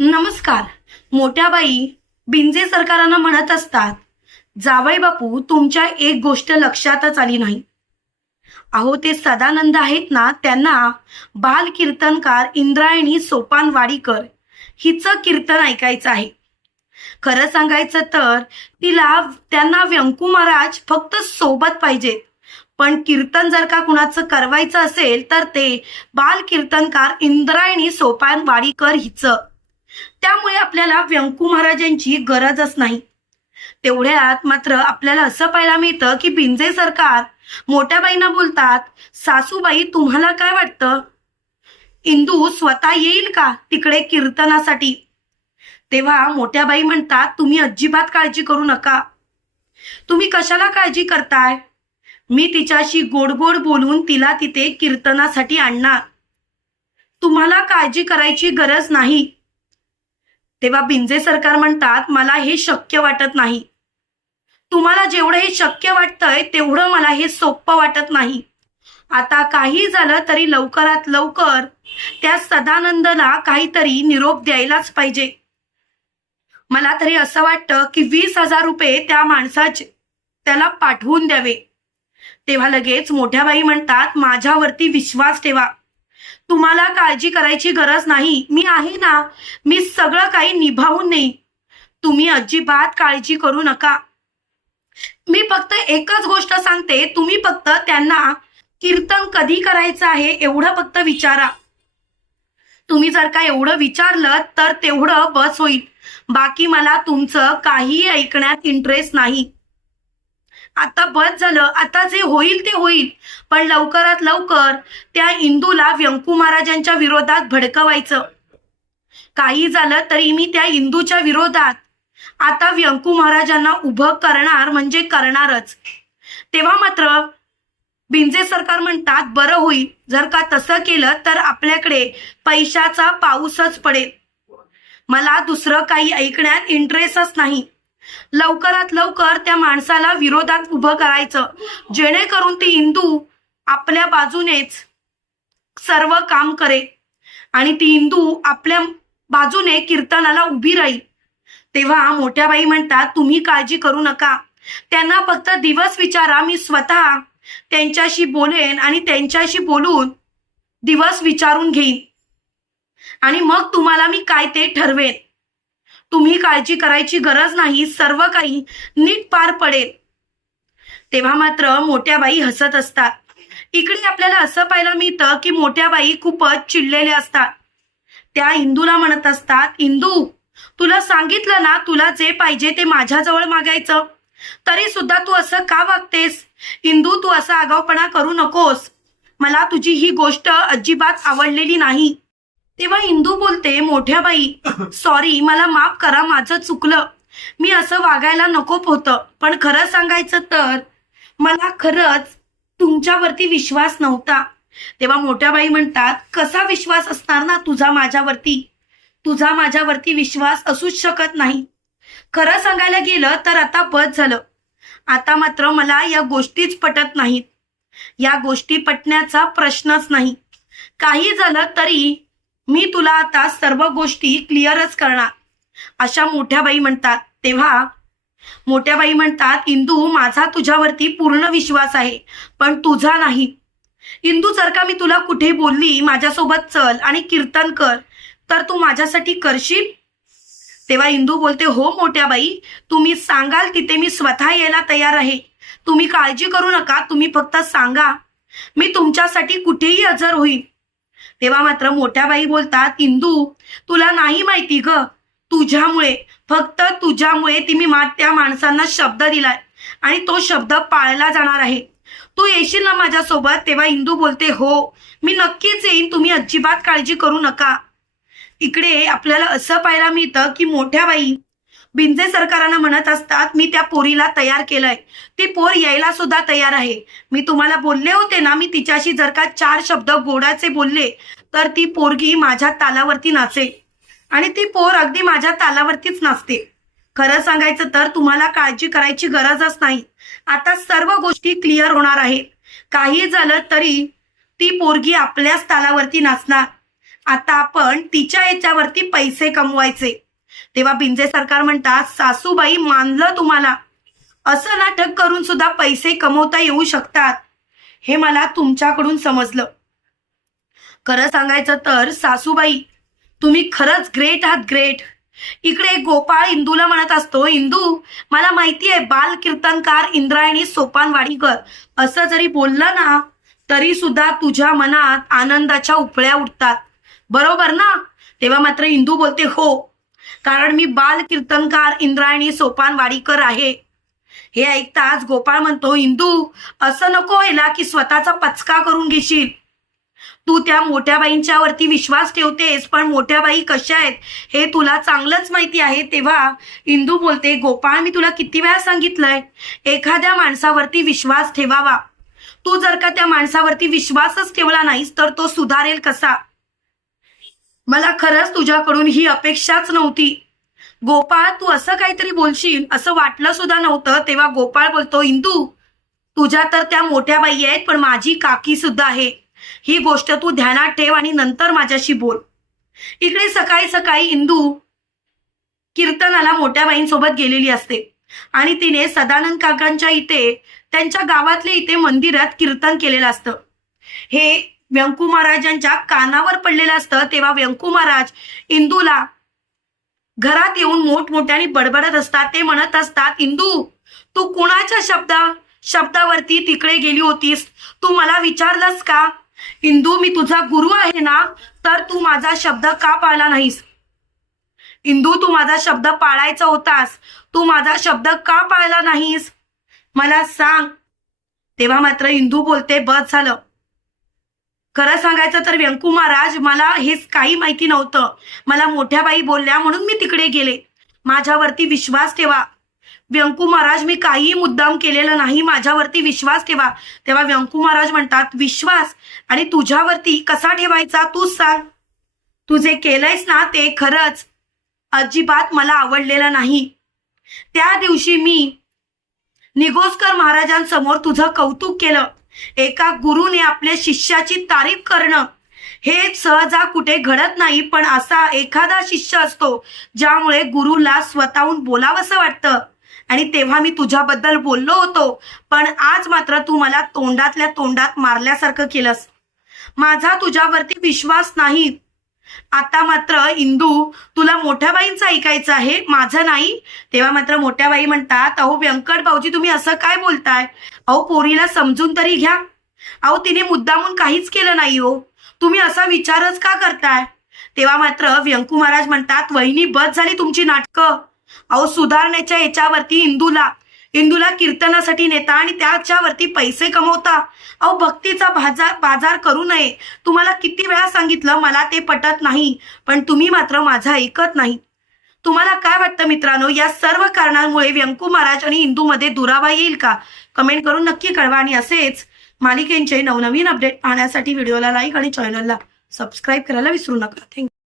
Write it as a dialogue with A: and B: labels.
A: नमस्कार. मोठ्या बाई बिंजे सरकारांना म्हणत असतात जावई बापू तुमच्या एक गोष्ट लक्षातच आली नाही. अहो ते सदानंद आहेत ना त्यांना बाल कीर्तनकार इंद्रायणी सोपान वाडीकर हिचं कीर्तन ऐकायचं आहे. खरं सांगायचं तर तिला त्यांना व्यंकू महाराज फक्त सोबत पाहिजेत. पण कीर्तन जर का कुणाचं करवायचं असेल तर ते बाल कीर्तनकार इंद्रायणी सोपान वाडीकर हिचं. त्यामुळे आपल्याला व्यंकू महाराजांची गरजच नाही. तेवढ्यात मात्र आपल्याला असं पाहायला मिळतं की बिंजे सरकार मोठ्याबाईंना बोलतात सासूबाई तुम्हाला काय वाटतं? इंदू स्वतः येईल का तिकडे कीर्तनासाठी? तेव्हा मोठ्या बाई म्हणतात तुम्ही अजिबात काळजी करू नका. तुम्ही कशाला काळजी करताय? मी तिच्याशी गोड गोड बोलून तिला तिथे कीर्तनासाठी आणणार. तुम्हाला काळजी करायची गरज नाही. तेव्हा बिंजे सरकार म्हणतात मला हे शक्य वाटत नाही. तुम्हाला जेवढं हे शक्य वाटतंय तेवढं मला हे सोपं वाटत नाही. आता काही झालं तरी लवकरात लवकर त्या सदानंदला काहीतरी निरोप द्यायलाच पाहिजे. मला तरी असं वाटतं की वीस हजार रुपये त्या माणसाचे त्याला पाठवून द्यावे. तेव्हा लगेच मोठ्या बाई म्हणतात माझ्यावरती विश्वास ठेवा. तुम्हाला काळजी करायची गरज नाही. मी आहे ना. मी सगळं काही निभावून नाही तुम्ही अजिबात काळजी करू नका. मी फक्त एकच गोष्ट सांगते. तुम्ही फक्त त्यांना कीर्तन कधी करायचं आहे एवढं फक्त विचारा. तुम्ही जर का एवढं विचारलं तर तेवढं बस होईल. बाकी मला तुमचं काहीही ऐकण्यात इंटरेस्ट नाही. आता बस झालं आता जे होईल ते होईल. पण लवकरात लवकर त्या इंदूला व्यंकू महाराजांच्या विरोधात भडकवायचं. काही झालं तरी मी त्या इंदूच्या विरोधात. आता व्यंकू महाराजांना उभं करणार म्हणजे करणारच. तेव्हा मात्र बिंजे सरकार म्हणतात बरं होईल. जर का तसं केलं तर आपल्याकडे पैशाचा पाऊसच पडेल. मला दुसरं काही ऐकण्यात इंटरेस्टच नाही. लवकरात लवकर त्या माणसाला विरोधात उभं करायचं. जेणेकरून ती इंदू आपल्या बाजूनेच सर्व काम करे आणि ती इंदू आपल्या बाजूने कीर्तनाला उभी राहील तेव्हा मोठ्या बाई म्हणतात तुम्ही काळजी करू नका. त्यांना फक्त दिवस विचारा. मी स्वतः त्यांच्याशी बोलेन आणि त्यांच्याशी बोलून दिवस विचारून घेईन. आणि मग तुम्हाला मी काय ते ठरवेन. तुम्ही काळजी करायची गरज नाही सर्व काही नीट पार पडेल. तेव्हा मात्र मोठ्या बाई हसत असतात. इकडे आपल्याला असं पाहायला मिळतं की मोठ्या बाई खूपच चिडलेल्या असतात. त्या इंदूला म्हणत असतात इंदू तुला सांगितलं ना तुला जे पाहिजे ते माझ्याजवळ मागायचं. तरी सुद्धा तू असं का वागतेस? इंदू तू असा आगावपणा करू नकोस. मला तुझी ही गोष्ट अजिबात आवडलेली नाही. तेव्हा इंदू बोलते मोठ्या बाई सॉरी मला माफ करा माझं चुकलं. मी असं वागायला नको होतं. पण खरं सांगायचं तर मला खरंच तुमच्यावरती विश्वास नव्हता. तेव्हा मोठ्या बाई म्हणतात कसा विश्वास असणार ना तुझा माझ्यावरती? तुझा माझ्यावरती विश्वास असूच शकत नाही. खरं सांगायला गेलं तर आता बस झालं. आता मात्र मला या गोष्टीच पटत नाहीत. या गोष्टी पटण्याचा प्रश्नच नाही. काही झालं तरी मी तुला आता सर्व गोष्टी क्लिअरच करणार. अशा मोठ्या बाई म्हणतात तेव्हा मोठ्या बाई म्हणतात इंदू माझा तुझ्यावरती पूर्ण विश्वास आहे पण तुझा नाही. इंदू जर का मी तुला कुठे बोलली माझ्यासोबत चल आणि कीर्तन कर तर तू माझ्यासाठी करशील? तेव्हा इंदू बोलते हो मोठ्या बाई तुम्ही सांगाल तिथे मी स्वतः यायला तयार आहे. तुम्ही काळजी करू नका तुम्ही फक्त सांगा. मी तुमच्यासाठी कुठेही हजर होईल तेव्हा मात्र मोठ्या बाई बोलतात इंदू तुला नाही माहिती ग. तुझ्यामुळे फक्त तुझ्यामुळे ती मी मा त्या माणसांना शब्द दिलाय आणि तो शब्द पाळला जाणार आहे. तू येशील ना माझ्यासोबत तेव्हा इंदू बोलते हो मी नक्कीच येईन. तुम्ही अजिबात काळजी करू नका. इकडे आपल्याला असं पाहायला मिळतं की मोठ्या बाई भिंजे सरकारांना म्हणत असतात मी त्या पोरीला तयार केलंय. ती पोर यायला सुद्धा तयार आहे. मी तुम्हाला बोलले होते ना मी तिच्याशी जर का चार शब्द गोडाचे बोलले तर ती पोरगी माझ्या तालावरती नाचे आणि ती पोर अगदी माझ्या तालावरतीच नाचते. खरं सांगायचं तर तुम्हाला काळजी करायची गरजच नाही. आता सर्व गोष्टी क्लिअर होणार आहेत. काही झालं तरी ती पोरगी आपल्याच तालावरती नाचणार. आता आपण तिच्या याच्यावरती पैसे कमवायचे. तेव्हा बिंजे सरकार म्हणतात सासूबाई मानलं तुम्हाला. असं नाटक करून सुद्धा पैसे कमवता येऊ शकतात. हे मला तुमच्याकडून समजलं. खरं सांगायचं तर सासूबाई तुम्ही खरंच ग्रेट आहात ग्रेट. इकडे गोपाळ इंदूला म्हणत असतो इंदू मला माहिती आहे बाल कीर्तनकार इंद्रायणी सोपान वाडीकर असं जरी बोललं ना तरी सुद्धा तुझ्या मनात आनंदाच्या उपळ्या उठतात. बरोबर ना? तेव्हा मात्र इंदू बोलते हो कारण मी बाल कीर्तनकार इंद्रायणी सोपान वाडीकर आहे. हे ऐकताच गोपाळ म्हणतो इंदू असं नको व्हायला की स्वतःचा पचका करून घेशील. तू त्या मोठ्या बाईंच्या वरती विश्वास ठेवतेस पण मोठ्या बाई कशा आहेत हे तुला चांगलंच माहिती आहे तेव्हा इंदू बोलते गोपाळ मी तुला किती वेळा सांगितलंय एखाद्या माणसावरती विश्वास ठेवावा. तू जर का त्या माणसावरती विश्वासच ठेवला नाहीस तर तो सुधारेल कसा? मला खरंच तुझ्याकडून ही अपेक्षाच नव्हती. गोपाळ तू असं काहीतरी बोलशील असं वाटलं सुद्धा नव्हतं तेव्हा गोपाळ बोलतो इंदू तुझ्या तर त्या मोठ्या बाई आहेत पण माझी काकी सुद्धा आहे. ही गोष्ट तू ध्यानात ठेव आणि नंतर माझ्याशी बोल. इकडे सकाळी सकाळी इंदू कीर्तनाला मोठ्या बाईंसोबत गेलेली असते. आणि तिने सदानंद काकांच्या इथे त्यांच्या गावातले इथे मंदिरात कीर्तन केलेलं असतं. हे व्यंकू महाराजांच्या कानावर पडलेलं असतं तेव्हा व्यंकू महाराज इंदूला घरात येऊन मोठमोठ्याने बडबडत असतात. ते म्हणत असतात इंदू तू कुणाच्या शब्दा शब्दावरती तिकडे गेली होतीस? तू मला विचारलंस का? इंदू मी तुझा गुरु आहे ना? तर तू माझा शब्द का पाळला नाहीस? इंदू तू माझा शब्द पाळायचा होतास. तू माझा शब्द का पाळला नाहीस? मला सांग. तेव्हा मात्र इंदू बोलते बस झालं. खरं सांगायचं तर व्यंकू महाराज मला हेच काही माहिती नव्हतं. मला मोठ्या बाई बोलल्या म्हणून मी तिकडे गेले. माझ्यावरती विश्वास ठेवा. व्यंकू महाराज मी काहीही मुद्दाम केलेलं नाही. माझ्यावरती विश्वास ठेवा. तेव्हा व्यंकू महाराज म्हणतात विश्वास? आणि तुझ्यावरती कसा ठेवायचा तूच सांग. तू जे केलंयस ना ते खरंच अजिबात मला आवडलेलं नाही. त्या दिवशी मी निगोस्कर महाराजांसमोर तुझं कौतुक केलं. एका गुरुने आपल्या शिष्याची तारीफ करणं हे सहजा कुठे घडत नाही पण असा एखादा शिष्य असतो ज्यामुळे गुरुला स्वतःहून बोलावंसं वाटतं. आणि तेव्हा मी तुझ्याबद्दल बोललो होतो पण आज मात्र तू मला तोंडातल्या तोंडात मारल्यासारखं केलंस. माझा तुझ्यावरती विश्वास नाही. आता मात्र इंदू तुला मोठ्या बाईंचं ऐकायचं आहे माझं नाही. तेव्हा मात्र मोठ्या बाई म्हणतात अहो व्यंकट भाऊजी तुम्ही असं काय बोलताय? अहो पोरीला समजून तरी घ्या. अहो तिने मुद्दामून काहीच केलं नाही हो. तुम्ही असा विचारच का करताय? तेव्हा मात्र व्यंकू महाराज म्हणतात वहिनी बस झाली तुमची नाटकं. अहो सुधारण्याच्या याच्यावरती इंदूला इंदूला कीर्तनासाठी नेता आणि त्याच्यावरती पैसे कमवता. अहो भक्तीचा बाजार बाजार करू नये. तुम्हाला किती वेळा सांगितलं मला ते पटत नाही. पण तुम्ही मात्र माझं ऐकत नाही. तुम्हाला काय वाटतं मित्रांनो? या सर्व कारणांमुळे व्यंकू महाराज आणि हिंदूमध्ये दुरावा येईल का? कमेंट करून नक्की कळवा आणि असेच मालिकेंचे नवनवीन अपडेट पाहण्यासाठी व्हिडिओला लाईक आणि चॅनलला सबस्क्राईब करायला विसरू नका. थँक्यू